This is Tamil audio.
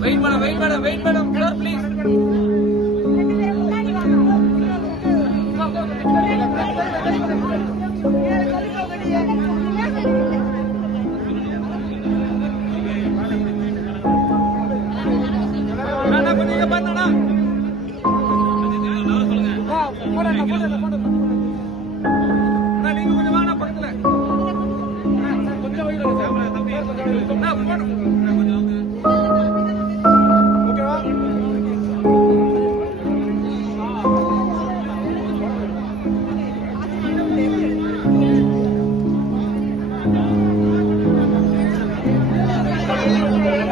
Wait madam wait madam wait madam sir please அண்ணா கொஞ்சம் இங்க நீங்க கொஞ்சம் பக்கத்துல. கொஞ்சம் வைங்க